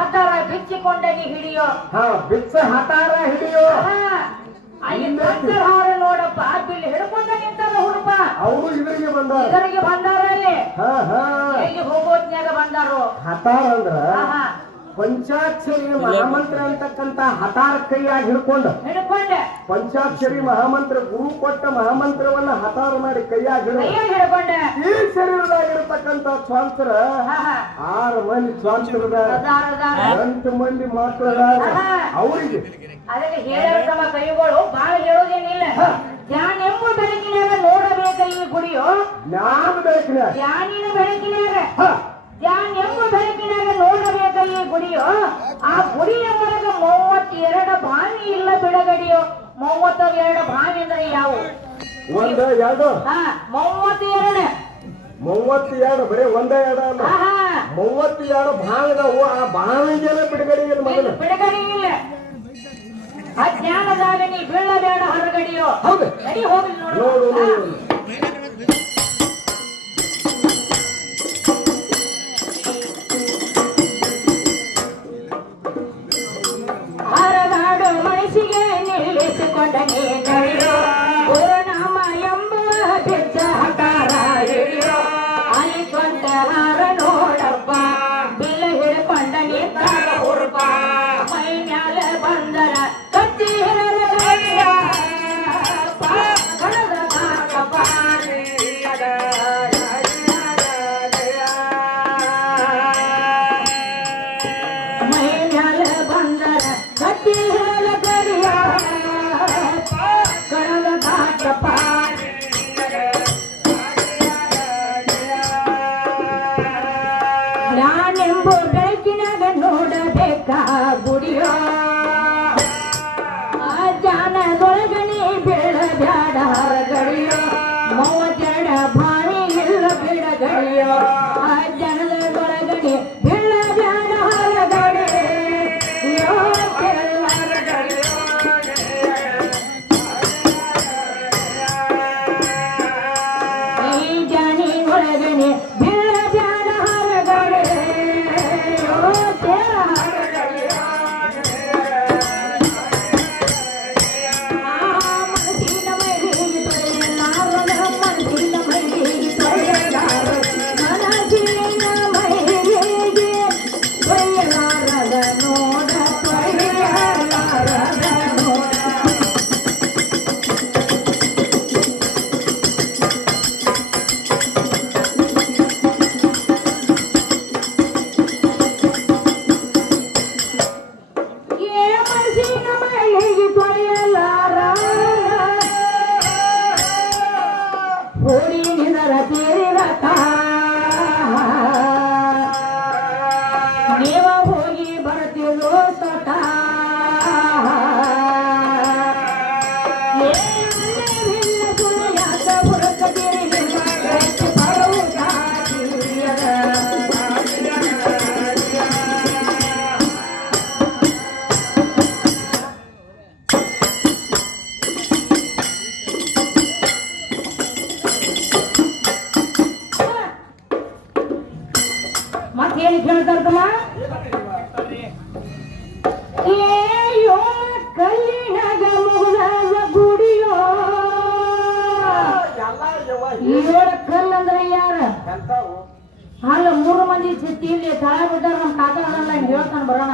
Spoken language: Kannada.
ಹತಾರ ಬಿಚ್ಚಿಕೊಂಡಾಗಿ ಹಿಡಿಯೋ ಬಿಚ್ಚ ಹತಾರ ಹಿಡಿಯೋ ಹಾರ ನೋಡಪ್ಪ ಬಿಲ್ ಹಿಡ್ಕೊಂಡ ನಿಂತಾರ ಹುಡುಪ ಅವರು ಇದರಿಗೆ ಬಂದಾರ ಅಲ್ಲಿ ಹೇಗೆ ಹೋಗೋತ್ನ್ಯಾಗ ಬಂದಾರು ಹತಾರ ಅಂದ್ರ ಪಂಚಾಕ್ಷರಿ ಮಹಾಮಂತ್ರ ಅಂತಕ್ಕಂತ ಹತಾರ ಕೈಯಾಗಿ ಹಿಡ್ಕೊಂಡೆ ಪಂಚಾಕ್ಷರಿ ಮಹಾಮಂತ್ರ ಗುರು ಕೊಟ್ಟ ಮಹಾಮಂತ್ರವನ್ನ ಹತಾರ ಮಾಡಿ ಕೈಯಾಗಿ ಹಿಡ್ಕೊಂಡೆ ಈ ಶರೀರದಾಗಿರ್ತಕ್ಕಂತ ಸ್ವಾಂತರ 6 ಮಂದಿ ಸ್ವಾಂತರದ 8 ಮಂದಿ ಮಕ್ಕಳ ಅವರಿಗೆ ಅದಕ್ಕೆ ಹೇಳತವ ಕೈಗಳು ಬಹಳ ಹೇಳೋದೇನಿಲ್ಲ ಜ್ಞಾನ ಎಂಬ ಬೆಳಕಿನಾಗ ನೋಡಬೇಕ ಈ ಗುಡಿಯೋ ಜ್ಞಾನ ಬೆಳಕಿನಾಗ ಜ್ಞಾನಿನ ಬೆಳಕಿನಾಗ ಜ್ಞಾನ ಎಂಬ ಬೆಳಕಿನಾಗ ನೋಡಬೇಕ ಈ ಗುಡಿಯೋ ಆ ಗುಡಿಯ ಒಳಗ 32 ಬಾವಿ ಇಲ್ಲ ಬಿಡಗಡಿಯೋ 32 ಬಾವಿ ಅಂದ್ರೆ ಯಾವ 1 2 32 ಬರೀ 1 2 ಅಲ್ಲ 32 ಭಾಗದವು ಆ ಬಾವಿಗೆಲ್ಲ ಬಿಡುಗಡೆ ಇಲ್ಲ ಮೊದಲು ಬಿಡುಗಡೆ ಇಲ್ಲ ಅಜ್ಞಾನದಾಗ ನೀ ಬೀಳಬೇಡ ಹೊರಗಡಿಯೋ ನಡಿ ಹೋಗ್ಲಿ ನೋಡು ಹರನಾಡು ಮನಸ್ಸಿಗೆ ನಿಲ್ಲಿಸಿಕೊಂಡ ನೀ ನಡೆಯೋ ಗುರುನಾಮ ಎಂಬ ಬಿಚ್ಚ ಹಕಾರ ಹಿಡಿಯೋ ಅಲಿಕೊಂಡ ಹಾರ ನೋಡಪ್ಪ ಬಿಲ್ಲ ಹಿಡ್ಕೊಂಡ ನಿಂತಾಗ ಹುಡುಪ ಮೈ ಮ್ಯಾಲ ಬಂದರ ಕತ್ತಿ ಹಿರಲಿಯ ಕಣದ ಮಾಕಪ್ಪ ಮೈ ಮ್ಯಾಲ ಬಂದರ ಕತ್ತಿ ಹಿರಲಿಯ ಕಣದ ಮಾಕಪ್ಪ ನಾನೆಂಬು ಬೆಳಕಿನಾಗ ನೋಡಬೇಕ ಗುಡಿಯೋ ಆ ಜಾನದೊಳಗಣಿ ಬೀಳಬ್ಯಾಡ ಹರಗಡಿಯೋ 32 ಬಾವಿ ಇಲ್ಲ ಬಿಡಗಡಿಯೋ ಆ ಜನದೊಳಗಣಿ ಬೀಳಬ್ಯಾಡ ಹರಗಡಿಯೋ ಈ ಜಾನಿ ಒಳಗಣಿ ಬೀಳಬ್ಯಾಡ ಹರಗಡಿಯೋ ಮನಸ್ಸಿನ ಮೈಲಿಗೆ ತೊರೆಯಲಾರದ ಮನಸ್ಸಿನ ಮೈಲಿಗೆ ತೊರೆಯಲಾರದ ಮನಸ್ಸಿನ ಮೈಲಿಗೆ ತೊರೆಯಲಾರದ ನೋಡ ತೊರೆಯಲಾರದ ನೋಡ ಮನಸ್ಸಿನ ಮೈಲಿಗೆ ತೊರೆಯಲಾರ ಹೋಡಿ ನಿಂದರ ತೀರಿರತ ನೀವ ಹೋಗಿ ಬರ್ತಿರೋ ಸಟ ಸುಳ್ಯಾಕ ಬುಡಕ ತಿರುಗಿ ಬರವು ಮತ್ತೇನು ಕೇಳ್ತಾರಮ್ಮ ಏಯೋ ಕಲ್ಲಿನಾಗ ಮುಗದ ಗುಡಿಯೋ 7 ಕಲ್ಲು ಅಂದ್ರೆ ಯಾರ ಅಲ್ಲ 3 ಮಂದಿ ಇಲ್ಲಿ ತಳ ಬಿಟ್ಟಾರ ನಮ್ಮ ಕಾಕ ಹೇಳ್ತಾನೆ ಬರೋಣ